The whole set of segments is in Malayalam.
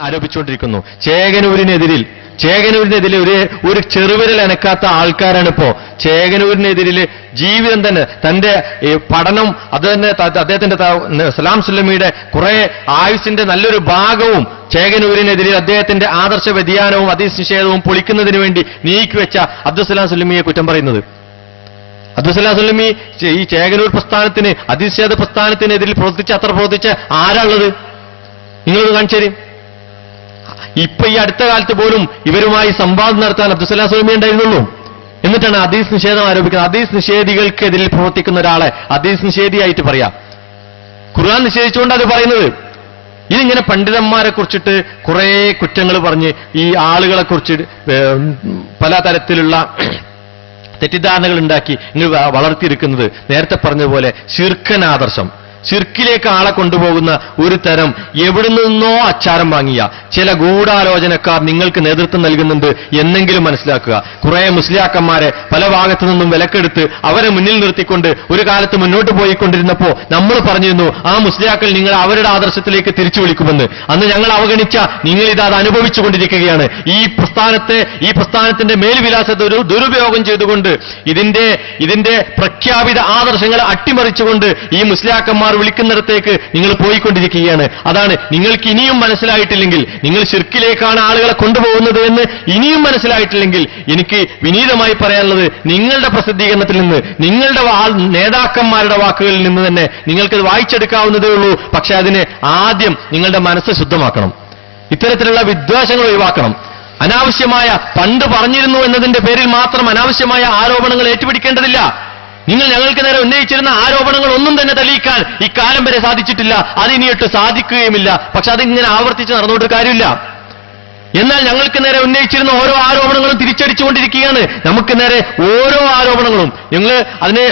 ആരോപിച്ചുകൊണ്ടിരിക്കുന്നു. ചേകനൂരിനെതിരിൽ ചേകനൂരിനെതിരെ ഒരു ഒരു ചെറുവിരൽ അനക്കാത്ത ആൾക്കാരാണ് ഇപ്പോ. ചേകനൂരിനെതിരിൽ ജീവിതം തന്നെ തന്റെ പഠനം അത് തന്നെ അദ്ദേഹത്തിന്റെ സലാം സുല്ലമിയുടെ കുറെ ആയുസിന്റെ നല്ലൊരു ഭാഗവും ചേകനൂരിനെതിരെ അദ്ദേഹത്തിന്റെ ആദർശ വ്യതിയാനവും അതീസ് നിഷേധവും പൊളിക്കുന്നതിന് വേണ്ടി നീക്കിവെച്ച അബ്ദുസലാം സുല്ലമിയെ കുറ്റം പറയുന്നത്. അബ്ദുസലാം സുല്ലമി ഈ ചേകനൂർ പ്രസ്ഥാനത്തിന് അതിനിഷേധ പ്രസ്ഥാനത്തിനെതിരിൽ പ്രവർത്തിച്ച അത്ര പ്രവർത്തിച്ച ആരാളുള്ളത് നിങ്ങളത് കാണിച്ചു തരും. ഇപ്പൊ ഈ അടുത്ത കാലത്ത് പോലും ഇവരുമായി സംവാദം നടത്താൻ അബ്ദുസലാം സ്വലമി ഉണ്ടായിരുന്നുള്ളൂ. എന്നിട്ടാണ് അദീസ് നിഷേധം ആരോപിക്കുന്നത്. അദീസ് നിഷേധികൾക്കെതിരിൽ പ്രവർത്തിക്കുന്ന ഒരാളെ അദീസ് നിഷേധിയായിട്ട് പറയാം. ഖുർആൻ നിഷേധിച്ചുകൊണ്ട് അത് പറയുന്നത്. ഇതിങ്ങനെ പണ്ഡിതന്മാരെ കുറിച്ചിട്ട് കുറെ കുറ്റങ്ങൾ പറഞ്ഞ് ഈ ആളുകളെ കുറിച്ച് പല തരത്തിലുള്ള തെറ്റിദ്ധാരണകൾ ഉണ്ടാക്കി ഇങ്ങ് വളർത്തിയിരിക്കുന്നത് നേരത്തെ പറഞ്ഞതുപോലെ ശിർക്കൻ ആദർശം ശിർക്കിലേക്ക് ആളെ കൊണ്ടുപോകുന്ന ഒരു തരം എവിടെ നിന്നോ അച്ചാരം വാങ്ങിയ ചില ഗൂഢാലോചനക്കാർ നിങ്ങൾക്ക് നേതൃത്വം നൽകുന്നുണ്ട് എന്നെങ്കിലും മനസ്സിലാക്കുക. കുറെ മുസ്ലിയാക്കന്മാരെ പല ഭാഗത്തു നിന്നും വിലക്കെടുത്ത് അവരെ മുന്നിൽ നിർത്തിക്കൊണ്ട് ഒരു കാലത്ത് മുന്നോട്ട് പോയിക്കൊണ്ടിരുന്നപ്പോ നമ്മൾ പറഞ്ഞിരുന്നു ആ മുസ്ലിയാക്കൾ നിങ്ങൾ അവരുടെ ആദർശത്തിലേക്ക് തിരിച്ചു വിളിക്കുമെന്ന്. അന്ന് ഞങ്ങൾ അവഗണിച്ച നിങ്ങൾ ഇത് അത് അനുഭവിച്ചുകൊണ്ടിരിക്കുകയാണ്. ഈ പ്രസ്ഥാനത്തെ ഈ പ്രസ്ഥാനത്തിന്റെ മേൽവിലാസത്തെ ഒരു ദുരുപയോഗം ചെയ്തുകൊണ്ട് ഇതിന്റെ ഇതിന്റെ പ്രഖ്യാപിത ആദർശങ്ങളെ അട്ടിമറിച്ചുകൊണ്ട് ഈ മുസ്ലിയാക്കന്മാർ വിളിക്കുന്നിടത്തേക്ക് നിങ്ങൾ പോയിക്കൊണ്ടിരിക്കുകയാണ്. അതാണ് നിങ്ങൾക്ക് ഇനിയും മനസ്സിലായിട്ടില്ലെങ്കിൽ നിങ്ങൾ ശിർക്കിലേക്കാണ് ആളുകളെ കൊണ്ടുപോകുന്നത് എന്ന് ഇനിയും മനസ്സിലായിട്ടില്ലെങ്കിൽ എനിക്ക് വിനീതമായി പറയാനുള്ളത് നിങ്ങളുടെ പ്രസിദ്ധീകരണത്തിൽ നിന്ന് നിങ്ങളുടെ നേതാക്കന്മാരുടെ വാക്കുകളിൽ നിന്ന് തന്നെ നിങ്ങൾക്കത് വായിച്ചെടുക്കാവുന്നതേ ഉള്ളൂ. പക്ഷെ അതിന് ആദ്യം നിങ്ങളുടെ മനസ്സ് ശുദ്ധമാക്കണം. ഇത്തരത്തിലുള്ള വിദ്വേഷങ്ങൾ ഒഴിവാക്കണം. അനാവശ്യമായ പണ്ട് പറഞ്ഞിരുന്നു എന്നതിന്റെ പേരിൽ മാത്രം അനാവശ്യമായ ആരോപണങ്ങൾ ഏറ്റുപിടിക്കേണ്ടതില്ല. നിങ്ങൾ ഞങ്ങൾക്ക് നേരെ ഉന്നയിച്ചിരുന്ന ആരോപണങ്ങൾ ഒന്നും തന്നെ തെളിയിക്കാൻ ഇക്കാലം വരെ സാധിച്ചിട്ടില്ല. അതിനിയിട്ട് സാധിക്കുകയുമില്ല. പക്ഷെ അതിങ്ങനെ ആവർത്തിച്ച് നടന്നുകൊണ്ട് കാര്യമില്ല. എന്നാൽ ഞങ്ങൾക്ക് നേരെ ഉന്നയിച്ചിരുന്ന ഓരോ ആരോപണങ്ങളും തിരിച്ചടിച്ചുകൊണ്ടിരിക്കുകയാണ്. നമുക്ക് നേരെ ഓരോ ആരോപണങ്ങളും. ഞങ്ങൾ അതിനെ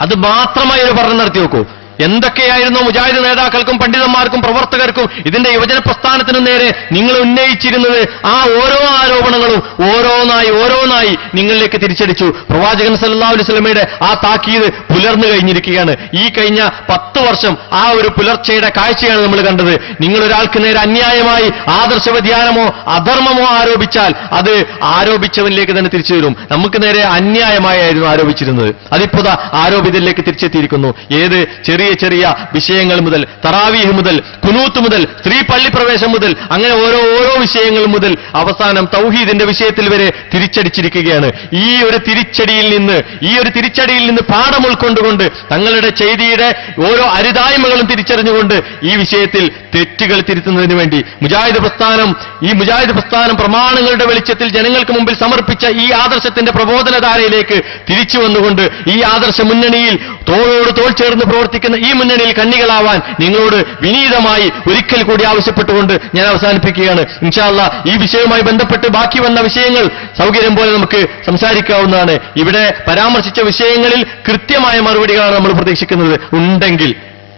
അത് മാത്രമായി ഒരു പഠനം നടത്തി നോക്കൂ. എന്തൊക്കെയായിരുന്നു മുജാഹിദ് നേതാക്കൾക്കും പണ്ഡിതന്മാർക്കും പ്രവർത്തകർക്കും ഇതിന്റെ യുവജന പ്രസ്ഥാനത്തിനും നേരെ നിങ്ങൾ ഉന്നയിച്ചിരുന്നത്? ആ ഓരോ ആരോപണങ്ങളും ഓരോന്നായി ഓരോന്നായി നിങ്ങളിലേക്ക് തിരിച്ചടിച്ചു. പ്രവാചകൻ സല്ലാ അലൈഹി വസല്ലമയുടെ ആ താക്കീത് പുലർന്നു കഴിഞ്ഞിരിക്കുകയാണ്. ഈ കഴിഞ്ഞ പത്ത് വർഷം ആ ഒരു പുലർച്ചയുടെ കാഴ്ചയാണ് നമ്മൾ കണ്ടത്. നിങ്ങൾ ഒരാൾക്ക് നേരെ അന്യായമായി ആദർശ വ്യതിയാനമോ അധർമ്മമോ ആരോപിച്ചാൽ അത് ആരോപിച്ചവനിലേക്ക് തന്നെ തിരിച്ചു വരും. നമുക്ക് നേരെ അന്യായമായിരുന്നു ആരോപിച്ചിരുന്നത്. അതിപ്പോ ആരോപിതരിലേക്ക് തിരിച്ചെത്തിയിരിക്കുന്നു. ഏത്? ചെറിയ ചെറിയ ചെറിയ വിഷയങ്ങൾ മുതൽ തറാവീഹ് മുതൽ കുനൂത്ത് മുതൽ സ്ത്രീ പള്ളി പ്രവേശം മുതൽ അങ്ങനെ ഓരോ ഓരോ വിഷയങ്ങൾ മുതൽ അവസാനം തൗഹീദിന്റെ വിഷയത്തിൽ വരെ തിരിച്ചടിച്ചിരിക്കുകയാണ്. ഈ ഒരു തിരിച്ചടിയിൽ നിന്ന് ഈ ഒരു തിരിച്ചടിയിൽ നിന്ന് പാഠം ഉൾക്കൊണ്ടുകൊണ്ട് തങ്ങളുടെ ചെയ്തിയുടെ ഓരോ അരുതായ്മകളും തിരിച്ചറിഞ്ഞുകൊണ്ട് ഈ വിഷയത്തിൽ തെറ്റുകൾ തിരുത്തുന്നതിന് വേണ്ടി മുജാഹിദ് പ്രസ്ഥാനം ഈ മുജാഹിദ് പ്രസ്ഥാനം പ്രമാണങ്ങളുടെ വെളിച്ചത്തിൽ ജനങ്ങൾക്ക് മുമ്പിൽ സമർപ്പിച്ച ഈ ആദർശത്തിന്റെ പ്രബോധനധാരയിലേക്ക് തിരിച്ചു വന്നുകൊണ്ട് ഈ ആദർശ മുന്നണിയിൽ തോളോട് തോൾ ചേർന്ന് പ്രവർത്തിക്കുന്ന ഈ മുന്നണിയിൽ കണ്ണികളാവാൻ നിങ്ങളോട് വിനീതമായി ഒരിക്കൽ കൂടി ആവശ്യപ്പെട്ടുകൊണ്ട് ഞാൻ അവസാനിപ്പിക്കുകയാണ്. ഇൻഷാല്ല ഈ വിഷയവുമായി ബന്ധപ്പെട്ട് ബാക്കി വന്ന വിഷയങ്ങൾ സൗകര്യം പോലെ നമുക്ക് സംസാരിക്കാവുന്നതാണ്. ഇവിടെ പരാമർശിച്ച വിഷയങ്ങളിൽ കൃത്യമായ മറുപടികളാണ് നമ്മൾ പ്രതീക്ഷിക്കുന്നത്. ഉണ്ടെങ്കിൽ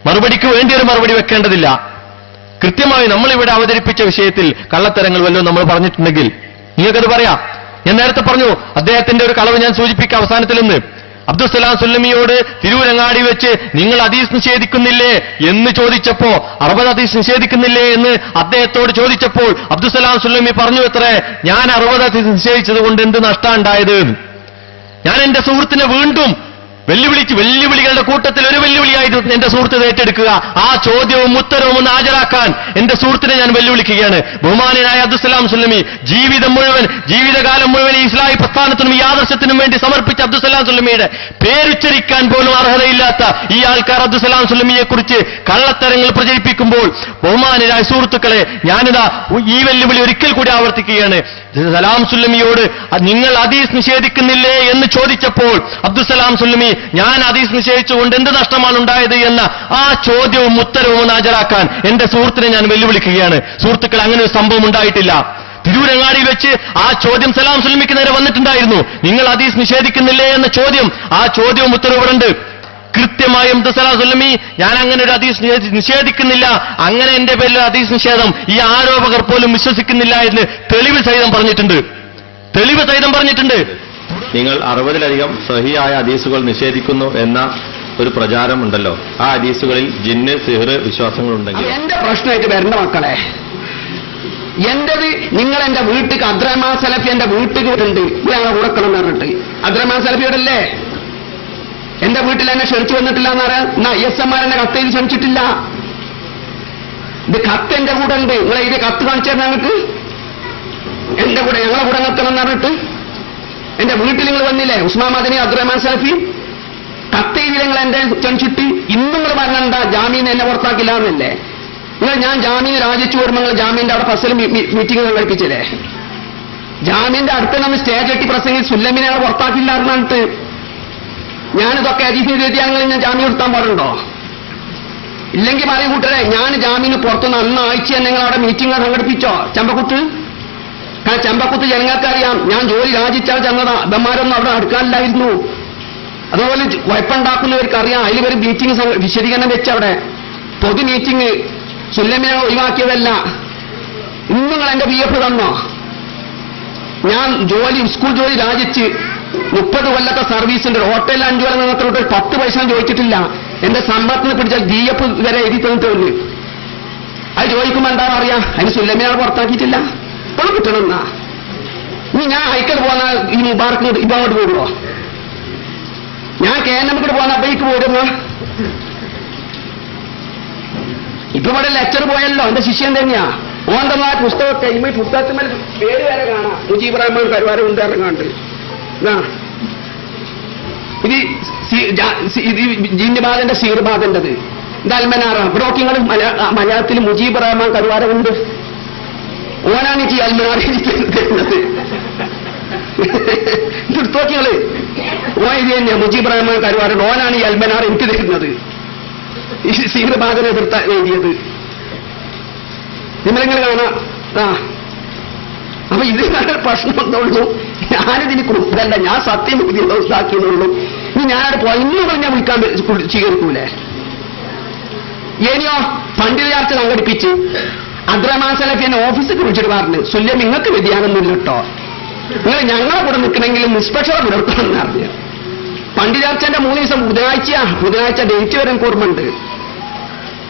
മറുപടിക്ക് വേണ്ടി ഒരു മറുപടി വെക്കേണ്ടതില്ല. കൃത്യമായി നമ്മളിവിടെ അവതരിപ്പിച്ച വിഷയത്തിൽ കള്ളത്തരങ്ങൾ വല്ലതും നമ്മൾ പറഞ്ഞിട്ടുണ്ടെങ്കിൽ നിങ്ങൾക്കത് പറയാം. ഞാൻ നേരത്തെ പറഞ്ഞു അദ്ദേഹത്തിന്റെ ഒരു കളവ് ഞാൻ സൂചിപ്പിക്കാം അവസാനത്തിൽ നിന്ന് അബ്ദുസലാം സുല്ലമിയോട് തിരുവരങ്ങാടി വെച്ച് നിങ്ങൾ അതീസ് നിഷേധിക്കുന്നില്ലേ? എന്ന് ചോദിച്ചപ്പോ അറുപത് അതീസ് നിഷേധിക്കുന്നില്ലേ? എന്ന് അദ്ദേഹത്തോട് ചോദിച്ചപ്പോൾ അബ്ദുസലാം സുല്ലമി പറഞ്ഞു എത്രേ ഞാൻ അറുപത് അതീസ് നിഷേധിച്ചത് കൊണ്ട് എന്ത് നഷ്ടം ഉണ്ടായത്? ഞാൻ എന്റെ സുഹൃത്തിനെ വീണ്ടും വെല്ലുവിളിച്ച് വെല്ലുവിളികളുടെ കൂട്ടത്തിൽ ഒരു വെല്ലുവിളിയായിരുന്നു എന്റെ സുഹൃത്ത് ഏറ്റെടുക്കുക. ആ ചോദ്യവും ഉത്തരവും ഒന്ന് ഹാജരാക്കാൻ എന്റെ സുഹൃത്തിനെ ഞാൻ വെല്ലുവിളിക്കുകയാണ്. ബഹുമാനായ അബ്ദുസലാം സുല്ലമി ജീവിതം മുഴുവൻ ജീവിതകാലം മുഴുവൻ ഇസ്ലാഹി പ്രസ്ഥാനത്തിനും ഈ ആദർശത്തിനും വേണ്ടി സമർപ്പിച്ച അബ്ദുസലാം സുല്ലമിയുടെ പേരുച്ചരിക്കാൻ പോലും അർഹതയില്ലാത്ത ഈ ആൾക്കാർ അബ്ദുസലാം സുല്ലമിയെ കുറിച്ച് കള്ളത്തരങ്ങൾ പ്രചരിപ്പിക്കുമ്പോൾ ബഹുമാനായ സുഹൃത്തുക്കളെ ഞാനിതാ ഈ വെല്ലുവിളി ഒരിക്കൽ കൂടി ആവർത്തിക്കുകയാണ്. സലാം സുല്ലമിയോട് നിങ്ങൾ അതീസ് നിഷേധിക്കുന്നില്ലേ? എന്ന് ചോദിച്ചപ്പോൾ അബ്ദുസലാം സുല്ലമി ഞാൻ അതീസ് നിഷേധിച്ചുകൊണ്ട് എന്ത് നഷ്ടമാണ് ഉണ്ടായത് എന്ന ആ ചോദ്യവും ഉത്തരവും ഹാജരാക്കാൻ എന്റെ സുഹൃത്തിനെ ഞാൻ വെല്ലുവിളിക്കുകയാണ്. സുഹൃത്തുക്കൾ അങ്ങനെ ഒരു സംഭവം ഉണ്ടായിട്ടില്ല. തിരൂരങ്ങാടിയിൽ വെച്ച് ആ ചോദ്യം സലാം സുല്ലമിക്ക് നേരെ വന്നിട്ടുണ്ടായിരുന്നു. നിങ്ങൾ അതീസ് നിഷേധിക്കുന്നില്ലേ? എന്ന ചോദ്യം. ആ ചോദ്യവും ഉത്തരവുണ്ട് കൃത്യമായും ദുസലാ സുല്ലമി ഞാൻ അങ്ങനെ ഒരു അതീസ് നിഷേധിക്കുന്നില്ല. അങ്ങനെ എന്റെ പേരിൽ അതീസ് നിഷേധം ഈ ആരോപകർ പോലും വിശ്വസിക്കുന്നില്ല എന്ന് തെളിവ് സഹിതം പറഞ്ഞിട്ടുണ്ട്. തെളിവ് സഹിതം പറഞ്ഞിട്ടുണ്ട്. നിങ്ങൾ അറുപതിലധികം സഹിയായ അതീസുകൾ നിഷേധിക്കുന്നു എന്ന ഒരു പ്രചാരം ഉണ്ടല്ലോ ആ അതീസുകളിൽ ജിന്ന് സിഹർ വിശ്വാസങ്ങളുണ്ടെങ്കിൽ. എന്റെ പ്രശ്നമായിട്ട് വരണ്ട മക്കളെ. എന്റേത് നിങ്ങൾ എന്റെ വീട്ടിൽ അദ്രമാ സലഫി എന്റെ വീട്ടിൽ ഉണ്ട്. ഞങ്ങളെ കൊടുക്കണം എന്ന് പറഞ്ഞിട്ട്. അബ്ദുറഹ്മാൻ സലഫിയോട് അല്ലേ എന്റെ വീട്ടിൽ എന്നെ ക്ഷണിച്ചു വന്നിട്ടില്ല എന്നാ ഐ എസ് എംമാർ എന്നെ കത്ത് എഴുതി ക്ഷണിച്ചിട്ടില്ല? ഇത് കത്ത് എന്റെ കൂടെ ഉണ്ട്. നിങ്ങളെ ഇത് കത്ത് കാണിച്ചു ഞങ്ങൾക്ക് എന്റെ കൂടെ ഞങ്ങളെ കൂടെ നിർത്തണം എന്ന് പറഞ്ഞിട്ട്? എന്റെ വീട്ടിൽ നിങ്ങൾ വന്നില്ലേ? ഉസ്മാൻ മദനി അബ്ദുറഹ്മാൻ സലഫി? കത്ത് എഴുതി നിങ്ങൾ എന്റെ ക്ഷണിച്ചിട്ട് ഇന്നും നിങ്ങൾ പറഞ്ഞണ്ട ജാമീൻ എന്നെ പുറത്താക്കില്ല എന്നല്ലേ? നിങ്ങൾ ഞാൻ ജാമ്യം രാജിച്ചു വരുമ്പോൾ നിങ്ങൾ ജാമ്യന്റെ അവിടെ ഫസൽ മീറ്റിംഗ് സംഘടിപ്പിച്ചില്ലേ ജാമ്യന്റെ അടുത്ത് നമ്മൾ സ്റ്റേജ് കെട്ടി പ്രസംഗി സുല്ലമിനെ പുറത്താക്കില്ല പറഞ്ഞിട്ട് ഞാനിതൊക്കെ അതിഥി വ്യതിയാനങ്ങളിൽ ഞാൻ ജാമ്യം എടുത്താൻ പാടുണ്ടോ? ഇല്ലെങ്കിൽ പറയും കൂട്ടരെ ഞാൻ ജാമ്യന് പുറത്തുനിന്ന് അന്ന് ആഴ്ച നിങ്ങൾ അവിടെ മീറ്റിംഗ് സംഘടിപ്പിച്ചോ? ചെമ്പക്കുത്ത്? കാരണം ചെമ്പക്കുത്ത് ജനങ്ങൾക്കറിയാം. ഞാൻ ജോലി രാജിച്ചാൽ ചെന്നതാ. ഇതന്മാരൊന്നും അവിടെ അടുക്കാനില്ലായിരുന്നു. അതുപോലെ കുഴപ്പമുണ്ടാക്കുന്നവർക്ക് അറിയാം അതിൽ ഒരു മീറ്റിംഗ് വിശദീകരണം വെച്ച അവിടെ പൊതു മീറ്റിംഗ് സുല്ലമിനെ ഒഴിവാക്കിയതല്ല. ഇന്ന് നിങ്ങൾ എന്റെ പി എഫ് തന്നോ? ഞാൻ ജോലി സ്കൂൾ ജോലി രാജിച്ച് മുപ്പത് കൊല്ലത്തെ സർവീസിന്റെ ഹോട്ടലിൽ അഞ്ചു കൊല്ലം നിന്നത്തോട്ട് ഒരു പത്ത് പൈസ ചോദിച്ചിട്ടില്ല. എന്റെ സമ്പത്തിന് പിടിച്ചാൽ ഡി എഫ് വരെ എഴുതി തന്നിട്ടുണ്ട് അത് ചോദിക്കുമ്പോ എന്താ പറയാ? അതിന് സുല്ലമ്മയാൾ പുറത്താക്കിയിട്ടില്ല. ഇപ്പോഴും കിട്ടണമെന്നാ ഇനി ഞാൻ ഹൈക്കൽ പോന്ന ഈ മുബാർക്ക് ഇപ്പൊ അങ്ങോട്ട് ഞാൻ കെ എൻ എമ്മിട്ട് പോന്ന ബൈക്ക് പോരുന്നു ഇപ്പൊ ഇവിടെ ലെക്ചർ പോയല്ലോ. എന്റെ ശിഷ്യൻ തന്നെയാ. തന്ന ആ പുസ്തകമൊക്കെ. ഈ പുസ്തകത്തിന്മേൽ പേര് വരെ കാണാം. മുജീബ് റഹ്മാൻ ഉണ്ടായിരുന്നു ഇറങ്ങാണ്ട് ഇതാ. ജിന്നുബാദന്റെ സീർബാദന്റത്. ഇത് അൽമനാറ ബ്രോക്കിങ്ങൾ മലയാളത്തിൽ മുജീബ് റഹ്മാൻ കരുവാരമുണ്ട് ഓനാണ് ഈ എനിക്ക് തരുന്നത്. എടുത്തോക്കിങ്ങൾ ഓ ഇത് തന്നെയാ. മുജീബ് റഹ്മാൻ കരുവാരുണ്ട് ഓനാണ് ഈ അൽമനാർ എനിക്ക് തരുന്നത്. ഈ സീർബാദനെ എതിർത്ത എഴുതിയത്. നിങ്ങളിങ്ങനെ കാണാം. ആ. അപ്പൊ ഇത് പ്രശ്നം എന്നുള്ളൂ ഞാനിതിന് കുറിച്ചല്ല ഞാൻ സത്യം ഇതാക്കിയെന്നുള്ളൂ ഇനി ഞാനവിടെ പോയി ഇന്നും പറഞ്ഞാൽ വിളിക്കാൻ സ്വീകരിക്കൂലേ? ഇനിയോ പണ്ഡിത ചർച്ച സംഘടിപ്പിച്ച് സലഫി എന്നെ ഓഫീസിൽ വിളിച്ചിട്ട് പറഞ്ഞു സുല്യം നിങ്ങൾക്ക് വ്യതിയാനമൊന്നുമില്ല കേട്ടോ നിങ്ങൾ ഞങ്ങളെ കൂടെ നിൽക്കണമെങ്കിൽ നിഷ്പക്ഷത പുലർത്തണം എന്നറിഞ്ഞു പണ്ട് പണ്ഡിതാർച്ചന്റെ മൂന്ന് ദിവസം ബുധനാഴ്ച ബുധനാഴ്ച ഡേറ്റ് വരെ എനിക്ക് പണ്ട്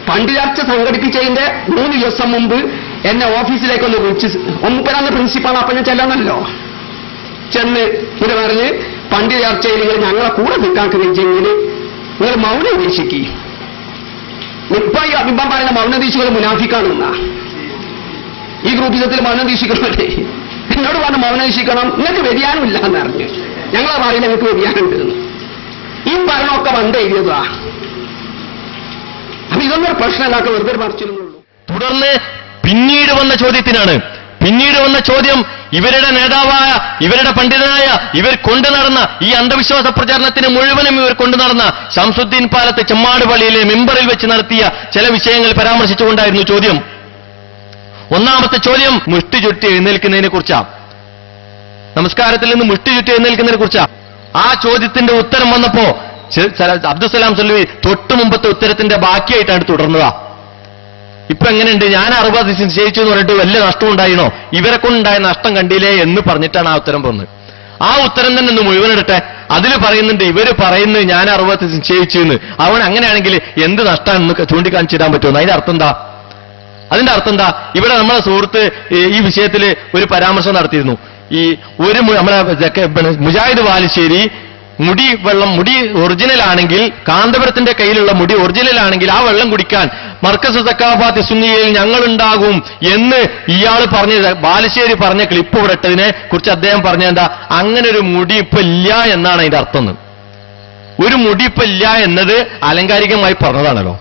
പണ്ഡിതാർച്ച സംഘടിപ്പിച്ചതിന്റെ മൂന്ന് ദിവസം മുമ്പ് എന്നെ ഓഫീസിലേക്കൊന്ന് വിളിച്ച് ഒമ്പതാന്ന് പ്രിൻസിപ്പാൾ അപ്പൊ ഞാൻ ചെല്ലാന്നല്ലോ ചെന്ന് ഇവിടെ പറഞ്ഞ് പണ്ഡിതാർച്ചയിൽ നിങ്ങൾ ഞങ്ങളെ കൂടെ നിൽക്കാൻ വെച്ചെങ്കിൽ നിങ്ങൾ മൗനം വീക്ഷിക്കി ഇപ്പൊ ഈ അഭിമാൻ പറയുന്ന മൗനദീക്ഷികൾ മുനാഫിക്കാണെന്നാ. ഈ ഗ്രൂപ്പിസത്തിൽ മൗനദീക്ഷിക്കണമല്ലേ എന്നോട് പറഞ്ഞ മൗനദീക്ഷിക്കണം നിങ്ങൾക്ക് വ്യതിയാനമില്ല എന്ന് അറിഞ്ഞു ഞങ്ങളെ പറയുന്ന നിങ്ങൾക്ക് വ്യതിയാനമുണ്ട് എന്ന്. ഈ ഭരണമൊക്കെ പണ്ട് എഴുതിയതാ. അപ്പൊ ഇതൊന്നും പ്രശ്നമില്ലാത്ത വെറുതെ മറിച്ചിരുന്നുള്ളൂ തുടർന്ന് പിന്നീട് വന്ന ചോദ്യത്തിനാണ്. പിന്നീട് വന്ന ചോദ്യം ഇവരുടെ നേതാവായ ഇവരുടെ പണ്ഡിതനായ ഇവർ കൊണ്ടു നടന്ന ഈ അന്ധവിശ്വാസ പ്രചാരണത്തിന് മുഴുവനും ഇവർ കൊണ്ടു നടന്ന ശംസുദ്ദീൻ പാലത്ത് ചെമ്മാട് പള്ളിയിലെ മെമ്പറിൽ വെച്ച് നടത്തിയ ചില വിഷയങ്ങൾ പരാമർശിച്ചുകൊണ്ടായിരുന്നു ചോദ്യം. ഒന്നാമത്തെ ചോദ്യം മുഷ്ടി ചുറ്റി എഴുന്നേൽക്കുന്നതിനെ കുറിച്ചാ. നമസ്കാരത്തിൽ നിന്ന് മുഷ്ടി ചുറ്റി എഴുന്നേൽക്കുന്നതിനെ കുറിച്ചാ. ആ ചോദ്യത്തിന്റെ ഉത്തരം വന്നപ്പോ അബ്ദുസലാം സല്ലി തൊട്ടു മുമ്പത്തെ ഉത്തരത്തിന്റെ ബാക്കിയായിട്ടാണ് തുടർന്നതാ. ഇപ്പൊ എങ്ങനെയുണ്ട്? ഞാൻ അറുപത് നിശ്ചയിച്ചു എന്ന് പറഞ്ഞിട്ട് വലിയ നഷ്ടം ഉണ്ടായിരുന്നോ ഇവരെ കൊണ്ടുണ്ടായ നഷ്ടം കണ്ടില്ലേ എന്ന് പറഞ്ഞിട്ടാണ് ആ ഉത്തരം പറഞ്ഞത് ആ ഉത്തരം തന്നെ ഒന്ന് മുഴുവൻ ഇടട്ടെ അതിൽ പറയുന്നുണ്ട് ഇവർ പറയുന്നത് ഞാൻ അറുപത് നിശ്ചയിച്ചു എന്ന്. അവൻ അങ്ങനെയാണെങ്കിൽ എന്ത് നഷ്ടമാണെന്ന് ചൂണ്ടിക്കാണിച്ചിടാൻ പറ്റുമെന്ന് അതിന്റെ അർത്ഥം എന്താ? അതിന്റെ അർത്ഥം എന്താ? ഇവിടെ നമ്മളെ സുഹൃത്ത് ഈ വിഷയത്തിൽ ഒരു പരാമർശം നടത്തിയിരുന്നു. ഈ ഒരു നമ്മളെ മുജാഹിദ് വാലിശ്ശേരി മുടി വെള്ളം മുടി ഒറിജിനൽ ആണെങ്കിൽ കാന്തപുരത്തിന്റെ കയ്യിലുള്ള മുടി ഒറിജിനൽ ആണെങ്കിൽ ആ വെള്ളം കുടിക്കാൻ മർക്കസ് സക്കാബാത്ത് സുന്നിയയിൽ ഞങ്ങളുണ്ടാകും എന്ന് ഇയാൾ പറഞ്ഞ ബാലുശ്ശേരി പറഞ്ഞ ക്ലിപ്പ് വിടട്ടതിനെ കുറിച്ച് അദ്ദേഹം പറഞ്ഞ എന്താ? അങ്ങനെ ഒരു മുടി ഇപ്പൊ ഇല്ല എന്നാണ് അതിന്റെ അർത്ഥം ഒരു മുടി ഇപ്പൊ ഇല്ല എന്നത് അലങ്കാരികമായി പറഞ്ഞതാണല്ലോ.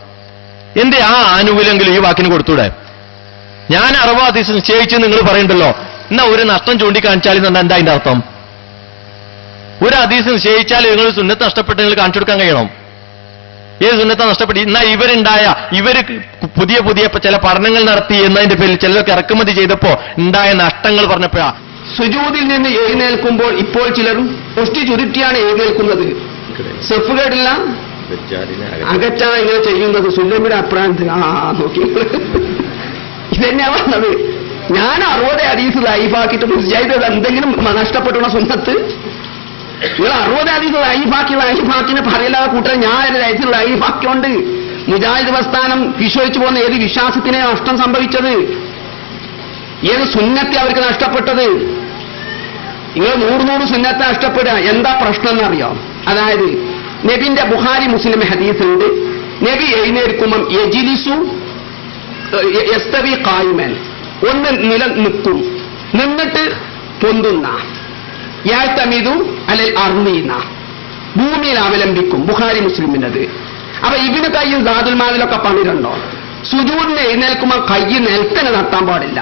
എന്തേ ആ ആനുകൂല്യമെങ്കിലും ഈ വാക്കിന് കൊടുത്തൂടെ? ഞാൻ അറുപത് നിശ്ചയിച്ച് നിങ്ങൾ പറയണ്ടല്ലോ എന്നാ ഒരു നഷ്ടം ചൂണ്ടിക്കാണിച്ചാൽ എന്താ അതിന്റെ അർത്ഥം? ഒരു ഹദീസ് നിശ്ചയിച്ചാൽ നിങ്ങൾ സുന്നത്ത് നഷ്ടപ്പെട്ട് നിങ്ങൾ കാണിച്ചു കൊടുക്കാൻ കഴിയണം. ഏത് സുന്നത്ത നഷ്ടപ്പെട്ട്? എന്നാ ഇവരുണ്ടായ ഇവർ പുതിയ പുതിയ ചില പഠനങ്ങൾ നടത്തി എന്നതിന്റെ പേരിൽ ചിലരൊക്കെ ഇറക്കുമതി ചെയ്തപ്പോ ഉണ്ടായ നഷ്ടങ്ങൾ പറഞ്ഞപ്പോഴാ. സുജൂതിൽ നിന്ന് എഴുന്നേൽക്കുമ്പോൾ ഇപ്പോൾ ചിലരും മുഷ്ടി ചുരുട്ടിയാണ് എഴുന്നേൽക്കുന്നത്. സെഫുകേടില്ല അകറ്റാ ഇങ്ങനെ ചെയ്യുന്നത് സുല്ലമിയുടെ അഭിപ്രായത്തിൽ ആ നോക്കി. ഇതന്നെയാ പറഞ്ഞത്. ഞാൻ അറുപത് അരീസ് ലൈഫാക്കിയിട്ട് മുസ്ജാഹിദ് എന്തെങ്കിലും നഷ്ടപ്പെട്ടുള്ള സുന്നത്ത്? നിങ്ങൾ അറുപത് അധികം ലൈഫാക്കി ലൈഫാക്കിന് പറയില്ലാതെ കൂട്ടരെ ഞാൻ ഒരു ലൈഫിൽ ലൈഫാക്കിയോണ്ട് മുജാഹിദ് പ്രസ്ഥാനം വിശ്വസിച്ചു പോകുന്ന ഏത് വിശ്വാസത്തിനെ നഷ്ടം സംഭവിച്ചത്? ഏത് സുന്നത്തെ അവർക്ക് നഷ്ടപ്പെട്ടത്? നിങ്ങൾ നൂറ് നൂറ് സുന്നത്തെ നഷ്ടപ്പെടുക. എന്താ പ്രശ്നം എന്നറിയോ? അതായത് നബിന്റെ ബുഹാരി മുസ്ലിം ഹദീസ് ഉണ്ട് നബി എഴുന്നേൽക്കുമ്പം യജിലിസു എസ്തവി കായ്മൻ ഒന്ന് നില നിൽക്കും നിന്നിട്ട് പൊന്തുന്ന. യാഴ്ത്തമിതു അല്ലെ അർണീന ഭൂമിയിൽ അവലംബിക്കും ബുഹാരി മുസ്ലിമിനത്. അപ്പൊ ഇബിന് കയ്യും ദാദുൽമാനിലൊക്കെ പണിരുണ്ടോ സുജൂറിനെ എഴുന്നേൽക്കുമ്പോൾ കൈ നിലത്തന്നെ നടത്താൻ പാടില്ല.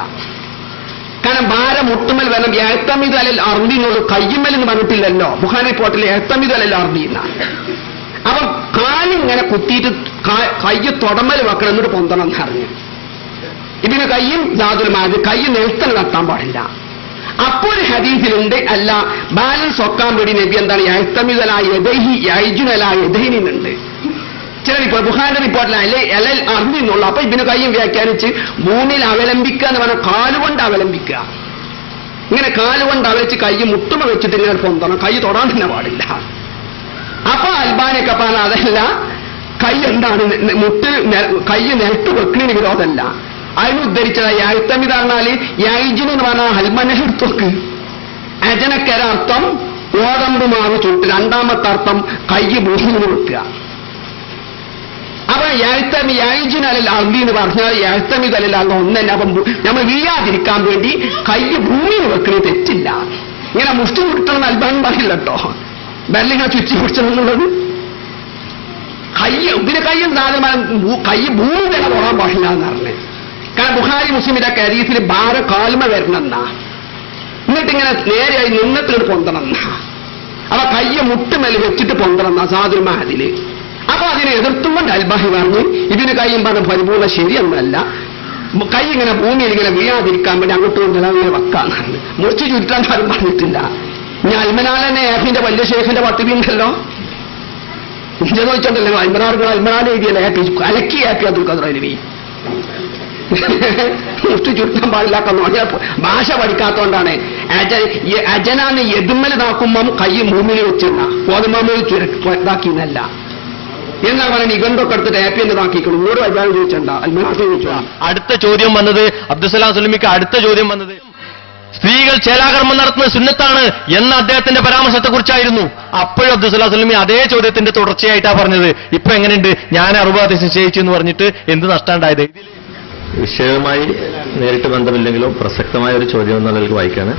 കാരണം ഭാരം മുട്ടുമൽ വരണം. എഴുത്തമിത് അലൽ അർദിനുള്ളൂ കയ്യുമ്മൽ എന്ന് പറഞ്ഞിട്ടില്ലല്ലോ ബുഹാരി റിപ്പോർട്ടിൽ എഴുത്തമിത് അല്ലെ അറുതിന്ന അപ്പൊ കാലിങ്ങനെ കുത്തിയിട്ട് കയ്യ് തുടമൽ വെക്കണം എന്നിട്ട് പൊന്തണം എന്ന് അറിഞ്ഞു ഇതിന് കയ്യും ദാദുൽ മാത് കൈ നിലത്തന്നെ നടത്താൻ പാടില്ല. അപ്പോൾ ഹദീസിലുണ്ട് അല്ല ബാലൻസ് ഒക്കാൻ വേണ്ടി നബി എന്താണ്? യൈജുനലായ എതഹിനുണ്ട് ചില റിപ്പോർട്ട് ബുഹാന്റെ റിപ്പോർട്ടിൽ അല്ലെ എലൽ അറിഞ്ഞുള്ളൂ അപ്പൊ ഇതിന് കൈയും വ്യാഖ്യാനിച്ച് മൂന്നിൽ അവലംബിക്കുക എന്ന് പറഞ്ഞാൽ കാലുകൊണ്ട് അവലംബിക്കുക. ഇങ്ങനെ കാലുകൊണ്ട് അവലച്ച് കൈ മുട്ടുമ വെച്ചിട്ട് ഇങ്ങനെ പൊന്തണം കൈ തൊടാൻ തന്നെ പാടില്ല. അപ്പൊ അൽബാനൊക്കെ പറഞ്ഞ അതല്ല കൈ എന്താണ്? മുട്ട് കൈ നിലത്ത് വെക്കുന്നതിന് വിരോധമല്ല. അതിന് ഉദ്ധരിച്ചത് യാഴ്ത്തമിത പറഞ്ഞാൽ യൈജിന് എന്ന് പറഞ്ഞാൽ ഹൽമനെ എടുത്തു വെക്ക് അജനക്കര അർത്ഥം ഓടമ്പ് മാവ് ചുട്ട് രണ്ടാമത്തെ അർത്ഥം കൈ ഭൂമിയിൽ കൊടുക്കുക അപ്പൊ യാഴ്ത്തമി യൈജിനല്ല അള്ളി എന്ന് പറഞ്ഞാൽ യാഴ്ത്തമി തലല്ല അന്ന് ഒന്നെ അപ്പം നമ്മൾ വീഴാതിരിക്കാൻ വേണ്ടി കൈ ഭൂമി വെക്കുന്നത് തെറ്റില്ല. ഇങ്ങനെ മുഷ്ടി കൊടുക്കണം അൽബാൻ പറയില്ല കേട്ടോ ബെല്ലിങ്ങനെ ചുറ്റി പിടിച്ചതെന്നുള്ളത് കയ്യ് ഇതിന് കയ്യും സാധനം കൈ ഭൂമി തന്നെ പോകാൻ പാടില്ല എന്ന് പറഞ്ഞത് കാരണം ബുഹാരി മുസ്ലിമിന്റെ കരീസിൽ ഭാര കാൽമ വരണമെന്നാ എന്നിട്ട് ഇങ്ങനെ നേരെയായി നിന്നത്തിലോട്ട് പൊന്തണം അവ കയ്യെ മുട്ടുമേൽ വെച്ചിട്ട് പൊന്തണം എന്നാ സാധുൽ മഹദിൽ. അപ്പൊ അതിനെ എതിർത്തുകൊണ്ട് അൽബാഹി പറഞ്ഞു ഇതിന് കൈയും പറഞ്ഞ പരിപൂർണ ശരിയൊന്നല്ല. കൈ ഇങ്ങനെ ഭൂമിയിൽ ഇങ്ങനെ വീഴാതിരിക്കാൻ വേണ്ടി അങ്ങോട്ടും നിലവിലെ വക്കാന്നാണ്. മുറിച്ച് ചുരുട്ടാൻ ആരും പറഞ്ഞിട്ടില്ല. ഞാൻ അൽമനാലെന്നെ ഏഫിന്റെ വലിയ ഷേഖിന്റെ പത്തുബിണ്ടല്ലോ ഇന്ത്യ ചോദിച്ചോണ്ടല്ലോ അൽമനാർക്ക് അൽമനാൽ എഴുതിയല്ലേ ഏപ്പി അലക്കി ഏപ്പി അബ്ദുൽ ഖദർ അലവി മുഷ്ടി ചുരുത്താൻ പാടില്ലാത്ത ഭാഷ പഠിക്കാത്തതുകൊണ്ടാണ് അജനാന്ന് എതുമ്മൽ താക്കുമ്പം കൈ ഭൂമിയിൽ വെച്ചിരുന്ന. ഗോതമ്പ് ഇതാക്കിന്നല്ല എന്നാ പറയുന്നത് നിഗന്ധമൊക്കെ എടുത്തിട്ട് ഹാപ്പി എന്ന് ഇതാക്കിക്കണം ഇങ്ങോട്ട് അഭിപ്രായം ചോദിച്ചണ്ട. ചോദിച്ചോ അടുത്ത ചോദ്യം വന്നത് അബ്ദുസലാം സുലമിക്ക് അടുത്ത ചോദ്യം വന്നത് സ്ത്രീകൾ ചേലാകർമ്മം നടത്തുന്ന സുന്നത്താണ് എന്ന അദ്ദേഹത്തിന്റെ പരാമർശത്തെ കുറിച്ചായിരുന്നു അപ്പോഴും അബ്ദുസലാം സുലമി അതേ ചോദ്യത്തിന്റെ തുടർച്ചയായിട്ടാണ് പറഞ്ഞത്. ഇപ്പൊ എങ്ങനെയുണ്ട്? ഞാൻ അറുപത് നിശ്ചയിച്ചു എന്ന് പറഞ്ഞിട്ട് എന്ത് നഷ്ടമുണ്ടായത് വിഷയവുമായി നേരിട്ട് ബന്ധമില്ലെങ്കിലും പ്രസക്തമായ ഒരു ചോദ്യം എന്നുള്ള നിലയ്ക്ക് വായിക്കാണ്.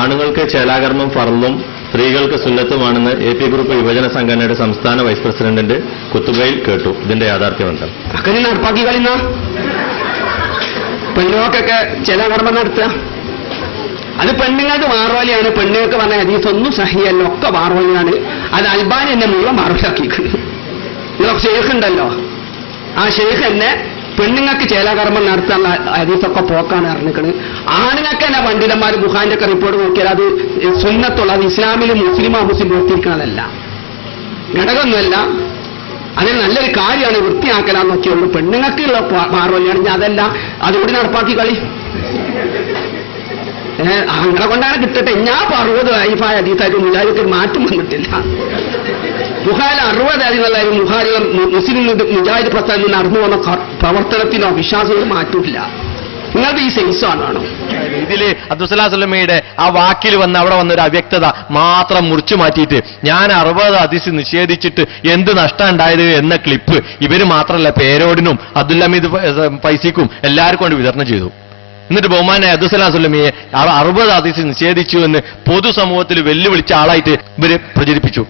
ആണുങ്ങൾക്ക് ചേലാകർമ്മം ഫർളും സ്ത്രീകൾക്ക് സുന്നത്തുമാണെന്ന് എ പി ഗ്രൂപ്പ് യുവജന സംഘടനയുടെ സംസ്ഥാന വൈസ് പ്രസിഡന്റിന്റെ കുത്തുബയിൽ കേട്ടു. ഇതിന്റെ യാഥാർത്ഥ്യം പെണ്ണുങ്ങൾക്കൊക്കെ ചില കർമ്മം നടത്തുക. അത് പെണ്ണുങ്ങൾക്ക് മാറോലിയാണ് പെണ്ണുങ്ങൾക്ക് പറഞ്ഞ ഹദീസ് ഒന്നും സഹിയല്ല ഒക്കെ മാറോലിയാണ് അത് അൽബാനി എന്നെ മുഴുവൻ ഇതൊക്കെ ഷെയ്ഖ് ഉണ്ടല്ലോ ആ ഷെയ്ഖ് എന്നെ പെണ്ണുങ്ങൾക്ക് ചേലാകർമ്മം നടത്താനുള്ള ഹദീസൊക്കെ പോക്കാണ് അറിഞ്ഞിക്കണ് ആണുങ്ങൾക്ക് തന്നെ പണ്ഡിതന്മാർ ബുഹാന്റെ ഒക്കെ റിപ്പോർട്ട് നോക്കിയാൽ അത് സുന്നത്തുള്ള അത് ഇസ്ലാമിലും മുസ്ലിം മുസ്ലിം പ്രവർത്തിക്കുന്നതല്ല ഘടകമൊന്നുമല്ല അതിന് നല്ലൊരു കാര്യമാണ് വൃത്തിയാക്കലാന്ന് നോക്കിയുള്ളൂ പെണ്ണുങ്ങൾക്കുള്ള മാറുകയാണെങ്കിൽ അതല്ല അതുകൂടി നടപ്പാക്കി കളി അങ്ങനെ കൊണ്ടാണ് കിട്ടട്ടെ ഞാൻ പറവത് വൈഫായ അതീതായിട്ട് മുജാഹിദ് മാറ്റം വന്നിട്ടില്ല ബുഹാരി അറുപത് എന്നുള്ള ബുഹാരികൾ മുസ്ലിം മുജാഹിദ് പ്രസ്ഥാനം നടന്നു വന്ന പ്രവർത്തനത്തിനോ വിശ്വാസത്തിനോ മാറ്റിയിട്ടില്ല. നിങ്ങളുടെ ഈ സെൻസാണ് ആണോ ഇതിൽ അബ്ദുസലാസ്ലമിയുടെ ആ വാക്കിൽ വന്ന് അവിടെ വന്ന ഒരു അവ്യക്തത മാത്രം മുറിച്ചു മാറ്റിയിട്ട് ഞാൻ അറുപത് അതിസ് നിഷേധിച്ചിട്ട് എന്ത് നഷ്ടം ഉണ്ടായത് എന്ന ക്ലിപ്പ് ഇവർ മാത്രമല്ല പേരോടിനും അബ്ദുല്ലമീദ് പൈസക്കും എല്ലാവർക്കും കൊണ്ട് വിതരണം ചെയ്തു. എന്നിട്ട് ബഹുമാനെ അബ്ദുസലാം സുലമിയെ ആ അറുപത് അതിസ് നിഷേധിച്ചു എന്ന് പൊതുസമൂഹത്തിൽ വെല്ലുവിളിച്ച ആളായിട്ട് ഇവർ പ്രചരിപ്പിച്ചു.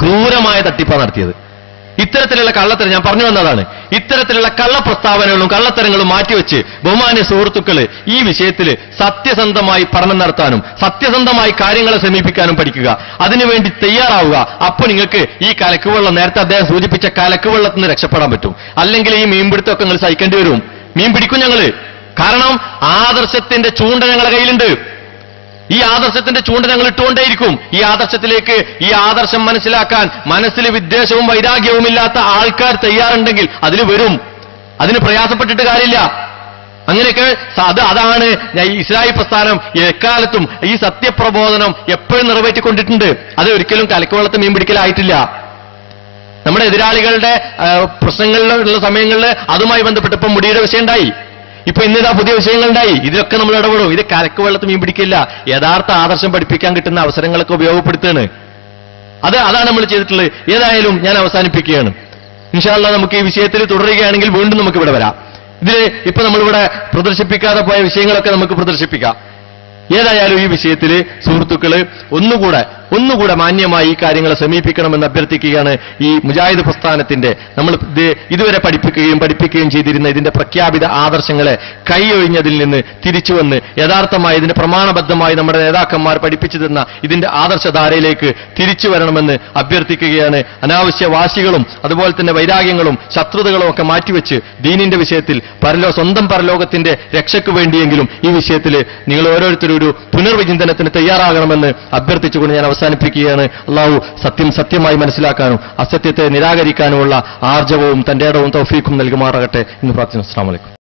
ക്രൂരമായ തട്ടിപ്പാണ് നടത്തിയത്. ഇത്തരത്തിലുള്ള കള്ളത്തരം ഞാൻ പറഞ്ഞു വന്നതാണ്. ഇത്തരത്തിലുള്ള കള്ളപ്രസ്താവനകളും കള്ളത്തരങ്ങളും മാറ്റിവെച്ച് ബഹുമാന്യ സുഹൃത്തുക്കൾ ഈ വിഷയത്തിൽ സത്യസന്ധമായി പഠനം നടത്താനും സത്യസന്ധമായി കാര്യങ്ങളെ സമീപിക്കാനും പഠിക്കുക. അതിനുവേണ്ടി തയ്യാറാവുക. അപ്പോൾ നിങ്ങൾക്ക് ഈ കലക്കുവെള്ളം നേരത്തെ അദ്ദേഹം സൂചിപ്പിച്ച കലക്കുവെള്ളത്തിൽ നിന്ന് രക്ഷപ്പെടാൻ പറ്റും. അല്ലെങ്കിൽ ഈ മീൻപിടുത്തമൊക്കെ നിങ്ങൾ സഹിക്കേണ്ടി വരും. മീൻ പിടിക്കും ഞങ്ങൾ. കാരണം ആദർശത്തിന്റെ ചൂണ്ട ഞങ്ങളുടെ കയ്യിലുണ്ട്. ഈ ആദർശത്തിന്റെ ചൂണ്ട ഞങ്ങൾ ഇട്ടുകൊണ്ടേയിരിക്കും. ഈ ആദർശത്തിലേക്ക് ഈ ആദർശം മനസ്സിലാക്കാൻ മനസ്സിൽ വിദ്വേഷവും വൈരാഗ്യവും ഇല്ലാത്ത ആൾക്കാർ തയ്യാറുണ്ടെങ്കിൽ അതിൽ വരും. അതിന് പ്രയാസപ്പെട്ടിട്ട് കാര്യമില്ല. അങ്ങനെയൊക്കെ അത് അതാണ് ഇസ്രായേൽ പ്രസ്ഥാനം എക്കാലത്തും ഈ സത്യപ്രബോധനം എപ്പോഴും നിറവേറ്റിക്കൊണ്ടിട്ടുണ്ട്. അത് ഒരിക്കലും കലക്കുവെള്ളത്ത് മീൻ പിടിക്കലായിട്ടില്ല. നമ്മുടെ എതിരാളികളുടെ പ്രശ്നങ്ങളിലുള്ള സമയങ്ങളിൽ അതുമായി ബന്ധപ്പെട്ട് ഇപ്പം മുടിയുടെ വിഷയം ഉണ്ടായി. ഇപ്പൊ ഇന്നിതാ പുതിയ വിഷയങ്ങളുണ്ടായി. ഇതിലൊക്കെ നമ്മൾ ഇടപെടും. ഇത് കരക്ക് വെള്ളത്ത് മീൻ പിടിക്കില്ല. യഥാർത്ഥ ആദർശം പഠിപ്പിക്കാൻ കിട്ടുന്ന അവസരങ്ങളൊക്കെ ഉപയോഗപ്പെടുത്തുകയാണ്. അത് അതാണ് നമ്മൾ ചെയ്തിട്ടുള്ളത്. ഏതായാലും ഞാൻ അവസാനിപ്പിക്കുകയാണ്. ഇൻഷാല്ല നമുക്ക് ഈ വിഷയത്തിൽ തുടരുകയാണെങ്കിൽ വീണ്ടും നമുക്ക് ഇവിടെ വരാം. ഇതിൽ ഇപ്പൊ നമ്മളിവിടെ പ്രദർശിപ്പിക്കാതെ പോയ വിഷയങ്ങളൊക്കെ നമുക്ക് പ്രദർശിപ്പിക്കാം. ഏതായാലും ഈ വിഷയത്തിൽ സുഹൃത്തുക്കൾ ഒന്നുകൂടെ ഒന്നുകൂടെ മാന്യമായി ഈ കാര്യങ്ങളെ സമീപിക്കണമെന്ന് അഭ്യർത്ഥിക്കുകയാണ് ഈ മുജാഹിദ് പ്രസ്ഥാനത്തിന്റെ. നമ്മൾ ഇത് ഇതുവരെ പഠിപ്പിക്കുകയും പഠിപ്പിക്കുകയും ചെയ്തിരുന്ന ഇതിന്റെ പ്രഖ്യാപിത ആദർശങ്ങളെ കൈയൊഴിഞ്ഞതിൽ നിന്ന് തിരിച്ചു വന്ന് യഥാർത്ഥമായി ഇതിന്റെ പ്രമാണബദ്ധമായി നമ്മുടെ നേതാക്കന്മാർ പഠിപ്പിച്ചു തന്ന ഇതിന്റെ ആദർശധാരയിലേക്ക് തിരിച്ചു വരണമെന്ന് അഭ്യർത്ഥിക്കുകയാണ്. അനാവശ്യ വാശികളും അതുപോലെ തന്നെ വൈരാഗ്യങ്ങളും ശത്രുതകളും ഒക്കെ മാറ്റിവെച്ച് ദീനിന്റെ വിഷയത്തിൽ പരലോ സ്വന്തം പരലോകത്തിന്റെ രക്ഷയ്ക്ക് വേണ്ടിയെങ്കിലും ഈ വിഷയത്തിൽ നിങ്ങൾ ഓരോരുത്തരും ഒരു പുനർവിചിന്തനത്തിന് തയ്യാറാകണമെന്ന് അഭ്യർത്ഥിച്ചുകൊണ്ട് ഞാൻ അവസാനിപ്പിക്കുകയാണ്. അള്ളാഹു സത്യം സത്യമായി മനസ്സിലാക്കാനും അസത്യത്തെ നിരാകരിക്കാനുമുള്ള ആർജവവും തന്റെ ഇടവും തൗഫീഖും നൽകുമാറാകട്ടെ. എന്ന് പ്രാർത്ഥിക്കുന്നു. അസ്സാം വലൈക്കും